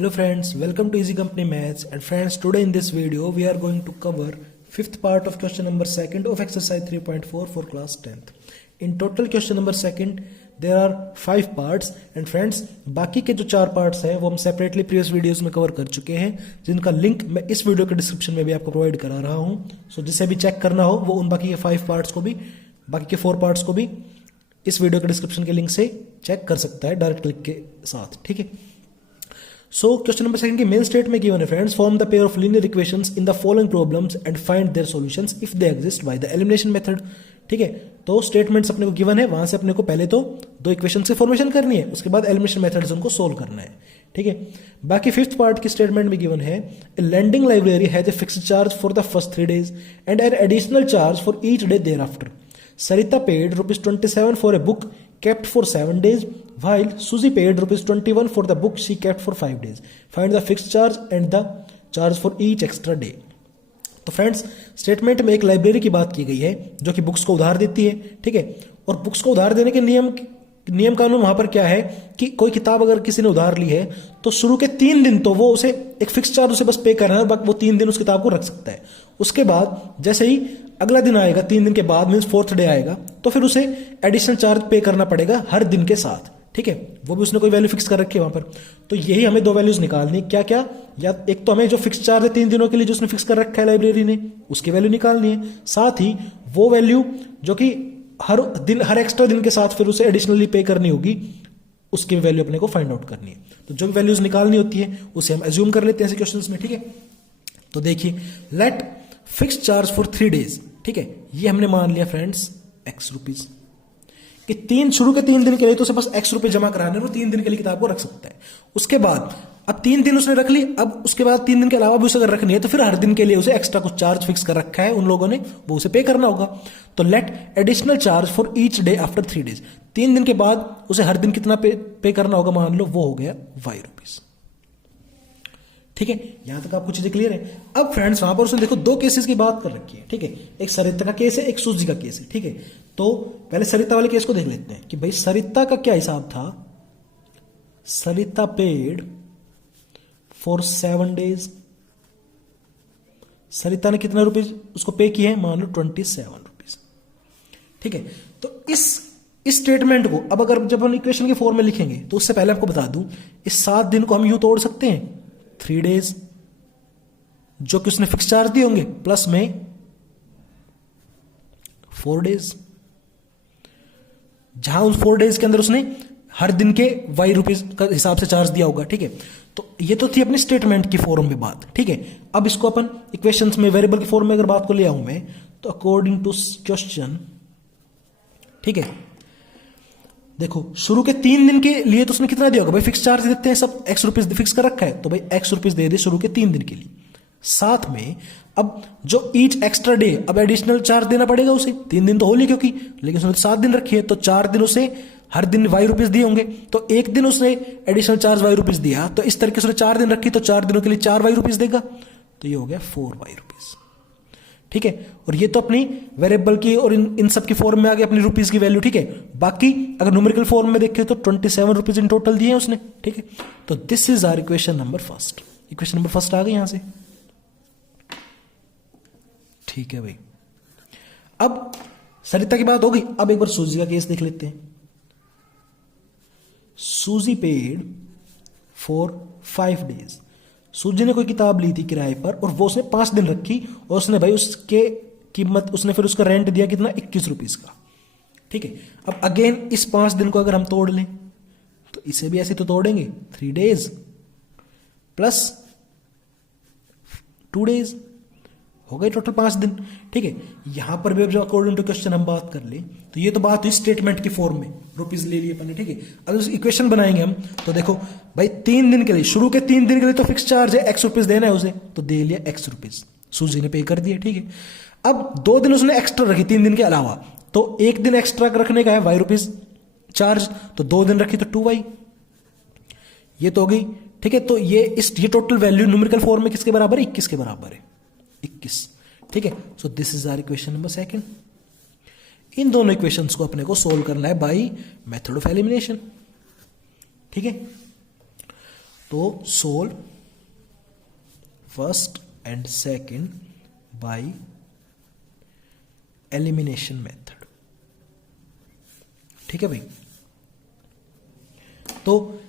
Hello friends, welcome to Easy Company Maths, and friends, today in this video we are going to cover fifth part of question number 2 of exercise 3.4 for class 10th. In total question number 2 there are 5 parts and friends बाकी के जो 4 parts हैं वो हम separately previous videos में cover कर चुके हैं, जिनका link मैं इस वीडियो के description में भी आपको provide करा रहा हूँ. So जिसे भी check करना हो वो उन बाकी के 5 parts को भी, बाकी के 4 parts को भी इस वीडियो के डिस्क्रिप्शन के लिंक से चेक कर सकता है डायरेक्ट क्लिक के साथ. ठीक है. सो क्वेश्चन नंबर 2 की मेन स्टेट में गिवन है friends, form the pair of linear equations in the following problems and find their solutions if they exist by the elimination method. ठीक है. तो स्टेटमेंट्स अपने को गिवन है, वहां से अपने को पहले तो दो इक्वेशन की फॉर्मेशन करनी है, उसके बाद एलिमिनेशन मेथड से उनको सोल्व करना है. ठीक है. बाकी फिफ्थ पार्ट की स्टेटमेंट में गिवन है, a lending library has a fixed charge for the first 3 days and an additional charge for each day thereafter. Sarita paid ₹27 for a book kept for 7 days, while Susie paid ₹21 for the book she kept for 5 days. Find the fixed charge and the charge for each extra day. तो friends statement में एक library की बात की गई है जो कि बुक्स को उधार देती है. ठीक है. और बुक्स को उधार देने के नियम कानून वहां पर क्या है कि कोई किताब अगर किसी ने उधार ली है तो शुरू के 3 दिन तो वो उसे एक फिक्स चार्ज उसे बस पे करना है, वो 3 दिन उस किताब को रख सकता है. उसके बाद जैसे ही अगला दिन आएगा, 3 दिन के बाद मीन्स 4th डे आएगा, तो फिर उसे एडिशनल चार्ज पे करना पड़ेगा हर दिन के साथ. ठीक है. वो भी उसने कोई वैल्यू फिक्स कर रखी है वहां पर. तो यही हमें 2 वैल्यूज निकालनी. क्या क्या? या एक तो हमें जो फिक्स चार्ज है 3 दिनों के लिए जो उसने फिक्स कर रखा है लाइब्रेरी ने, उसकी वैल्यू निकालनी है. साथ ही वो वैल्यू जो कि हर एक्स्ट्रा दिन के साथ फिर उसे एडिशनली पे करनी होगी, उसकी वैल्यू अपने को फाइंड आउट करनी है. तो जो भी वैल्यूज निकालनी होती है उसे हम एज्यूम कर लेते हैं ऐसे क्वेश्चंस में. ठीक है. तो देखिए, let fix charge for 3 days. ठीक है. ये हमने मान लिया फ्रेंड्स x रुपीज कि शुरू के 3 दिन के लिए तो उसे बस x रुपए जमा कराने, वो 3 दिन के लिए किताब को रख सकता है. उसके बाद अब 3 दिन उसने रख ली, अब उसके बाद 3 दिन के अलावा भी उसे अगर रखनी है तो फिर हर दिन के लिए उसे एक्स्ट्रा कुछ चार्ज फिक्स कर रखा है उन लोगों ने, वो उसे पे करना होगा. तो let additional charge for each day after 3 days. 3 दिन के बाद उसे हर दिन कितना पे करना होगा, मान लो वो हो गया y रुपीज. ठीक है. यहां तक आपको चीजें क्लियर है. अब फ्रेंड्स वहां पर उसने देखो 2 केसेस की बात कर रखी है. ठीक है. एक सरिता का केस है, एक सूजी का केस है. ठीक है. तो पहले सरिता वाले केस को देख लेते हैं कि भाई सरिता का क्या हिसाब था. सरिता पेड फॉर 7 days. सरिता ने कितना रुपीज उसको पे किए हैं, मान लो 27 रुपीज. ठीक है. तो इस स्टेटमेंट को अब अगर जब हम इक्वेशन के फॉर्म में लिखेंगे तो उससे पहले आपको बता दूं, इस 7 दिन को हम यूं तोड़ सकते हैं 3 days जो कि उसने फिक्स चार्ज दिए होंगे, प्लस में 4 days जहां उस 4 days के अंदर उसने हर दिन के y रुपीज का हिसाब से चार्ज दिया होगा. ठीक है. तो ये तो थी अपनी स्टेटमेंट की फॉर्म में बात. ठीक है. अब इसको अपन इक्वेशंस में वेरिएबल की फॉर्म में अगर बात को ले आऊं मैं, तो अकॉर्डिंग टू क्वेश्चन, ठीक है, देखो शुरू के 3 दिन के लिए तो उसने कितना दिया होगा भाई, फिक्स चार्ज देते हैं सब, x रुपीज फिक्स कर रखा है, तो भाई x रुपीज दे दे शुरू के 3 दिन के लिए. साथ में अब जो ईच एक्स्ट्रा डे अब एडिशनल चार्ज देना पड़ेगा उसे. 3 दिन तो होली क्योंकि, लेकिन उसने 7 दिन रखी है, तो 4 दिन उसे हर दिन y रुपीज दिए होंगे, तो एक दिन उसने एडिशनल चार्ज y रुपीज दिया, तो इस तरीके से उसने 4 दिन रखी, तो 4 दिनों के लिए 4 y रुपीज देगा, तो ये हो गया 4 y रुपीज. ठीक है. और ये तो अपनी वेरिएबल की और इन सब की फॉर्म में आ गई अपनी रुपीज की वैल्यू. ठीक है. बाकी अगर न्यूमेरिकल फॉर्म में देखें तो 27 रुपीज इन टोटल दिए हैं उसने. ठीक है. तो this is our equation number first. Equation number first आ गई यहां से. ठीक है भाई. अब सरिता की बात हो गई. अब एक बार सूजी का केस देख लेते हैं. सूजी पेड फॉर 5 days. सूजी ने कोई किताब ली थी किराए पर और वो उसने 5 दिन रखी, और उसने भाई उसके कीमत उसने फिर उसका रेंट दिया कितना, 21 रुपीज का. ठीक है. अब अगेन इस 5 दिन को अगर हम तोड़ लें तो इसे भी ऐसे तो तोड़ेंगे, 3 days प्लस 2 days हो गए टोटल 5 दिन. ठीक है. यहां पर भी जब अकॉर्डिंग टू क्वेश्चन हम बात कर ले तो ये तो बात हुई स्टेटमेंट की फॉर्म में, रुपीज ले लिए अपन ने. ठीक है. अब इक्वेशन बनाएंगे हम तो देखो भाई 3 दिन के लिए, शुरू के 3 दिन के लिए तो फिक्स चार्ज है, x रुपीज देना है उसे, तो दे लिया x रुपीज, सूजी ने पे कर दिया. ठीक है. अब 2 दिन उसने एक्स्ट्रा रखी 3 दिन के अलावा, तो एक दिन एक्स्ट्रा रखने का है y रुपीज चार्ज, तो 2 दिन रखी तो 2y, ये तो हो गई. ठीक है. तो ये टोटल वैल्यू न्यूमेरिकल फॉर्म में किसके बराबर है, 21 के बराबर है, 21. ठीक है. So this is our equation number 2. इन दोनों इक्वेशंस को अपने को सोल्व करना है बाय मेथड ऑफ एलिमिनेशन. ठीक है. तो solve first and second by elimination method. ठीक है भाई, तो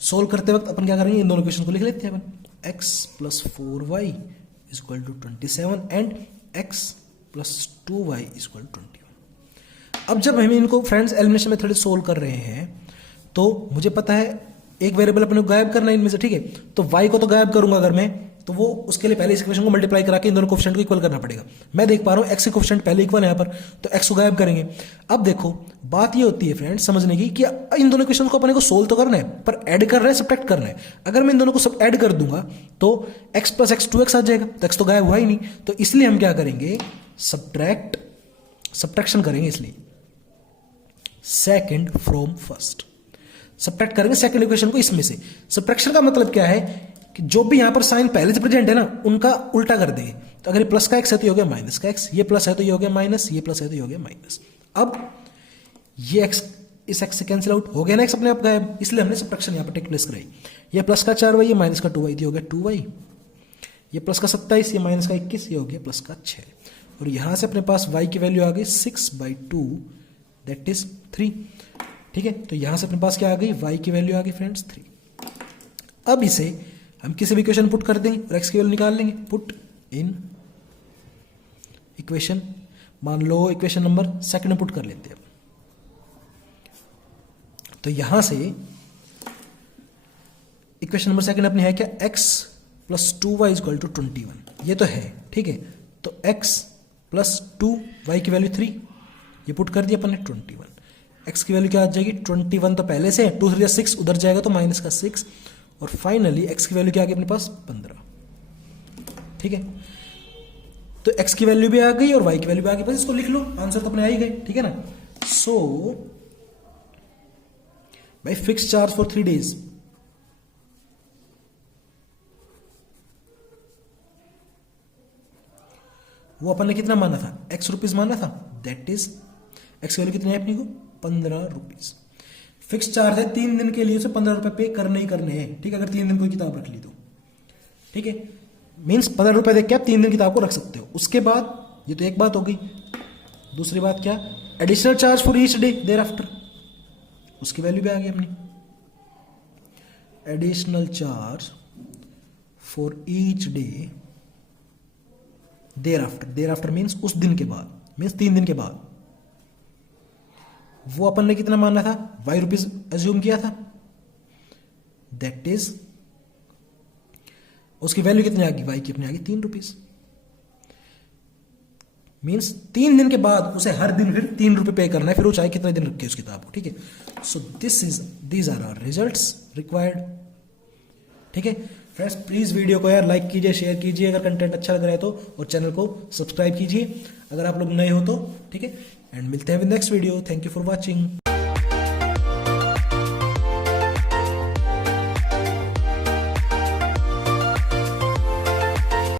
सोल्व करते वक्त अपन क्या करेंगे, इन दोनों इक्वेशन को लिख लेते हैं अपन, x plus 4y is equal to 27 and x plus 2y is equal to 21। अब जब हम इनको फ्रेंड्स एलिमिनेशन मेथड से सोल्व कर रहे हैं तो मुझे पता है एक वेरिएबल अपने को गायब करना है इनमें से। ठीक है, तो y को तो गायब करूंगा अगर मैं, तो वो उसके लिए पहले इस इक्वेशन को मल्टीप्लाई करा के इन दोनों कोएफिशिएंट को इक्वल करना पड़ेगा। मैं देख पा रहा हूं x के कोएफिशिएंट पहले इक्वल है यहां पर, तो x को गायब करेंगे। अब देखो बात ये होती है फ्रेंड्स समझने की कि इन दोनों इक्वेशन को अपने को सोल्व तो करना है, पर ऐड कर रहे हैं सब्ट्रैक्ट करना है। अगर मैं इन दोनों को सब ऐड कर दूंगा तो x प्लस x 2x आ जाएगा, तो x तो गायब हुआ ही नहीं। तो इसलिए हम क्या करेंगे, सब्ट्रैक्शन करेंगे। इसलिए सेकंड फ्रॉम फर्स्ट, सब्ट्रैक्ट करेंगे सेकंड इक्वेशन को इसमें से। सब्ट्रैक्शन का मतलब क्या है कि जो भी यहां पर साइन पहले से प्रेजेंट है ना उनका उल्टा कर देंगे। तो अगर ये प्लस का x है तो ये हो गया माइनस का x, ये प्लस है तो ये हो गया माइनस, ये प्लस है तो ये हो गया माइनस। अब ये x इस x से कैंसिल आउट हो गया ना, x अपने आप गायब, इसलिए हमने सब्ट्रैक्शन यहां पर टेक प्लेस कराई। ये प्लस का 4y, ये माइनस का 2y, ये हो गया 2y। ये प्लस का 27, ये माइनस का 21, ये हो गया प्लस का 6। और यहां से अपने पास y की वैल्यू आ गई 6/2 दैट इज 3। ठीक है, तो यहां से अपने पास क्या आ गई, y की वैल्यू आ गई फ्रेंड्स 3। अब इसे हम किसी भी इक्वेशन पुट कर देंगे और x की वैल्यू निकाल लेंगे। पुट इन इक्वेशन, मान लो इक्वेशन नंबर सेकंड में पुट कर लेते हैं। तो यहां से इक्वेशन नंबर सेकंड अपनी है क्या, x plus 2y is equal to 21, ये तो है। ठीक है, तो x प्लस 2y की वैल्यू 3, ये पुट कर दिया अपन ने 21। x की वैल्यू क्या आ जाएगी 21, तो पहले से 2 3 6 उधर जाएगा तो माइनस का 6, और फाइनली x की वैल्यू क्या आ गई अपने पास 15। ठीक है, तो x की वैल्यू भी आ गई और y की वैल्यू भी आ गई, बस इसको लिख लो, आंसर तो अपने आ ही गए। ठीक है ना, so by fix charge for 3 days वो अपन ने कितना माना था, x रुपीज माना था, दैट इज x की वैल्यू कितनी है अपनी को 15 रुपीज। फिक्स चार्ज है 3 दिन के लिए, उसे 15 रुपए पे करने ही करने हैं। ठीक है, अगर 3 दिन कोई किताब रख ली तो ठीक है, मीन्स 15 रुपए देख के आप 3 दिन किताब को रख सकते हो। उसके बाद ये तो एक बात हो गई, दूसरी बात क्या, additional charge for each day thereafter, उसकी वैल्यू भी आ गई अपनी। Additional charge for each day thereafter means उस दिन के बाद, मीन्स 3 दिन के बाद। वो अपन ने कितना माना था, y रुपीज एज्यूम किया था, दैट इज उसकी वैल्यू कितनी आ गई, y की अपनी आ गई 3 रुपीज। मीन्स 3 दिन के बाद उसे हर दिन फिर 3 रुपए पे करना है, फिर वो चाहे कितने दिन रखे उस किताब को। ठीक है, so these are our results required. ठीक है फ्रेंड्स, प्लीज वीडियो को यार लाइक कीजिए, शेयर कीजिए अगर कंटेंट अच्छा लग रहा है तो, और चैनल को सब्सक्राइब कीजिए अगर आप लोग नए हो तो। ठीक है, एंड मिलते हैं with next video. Thank you for watching.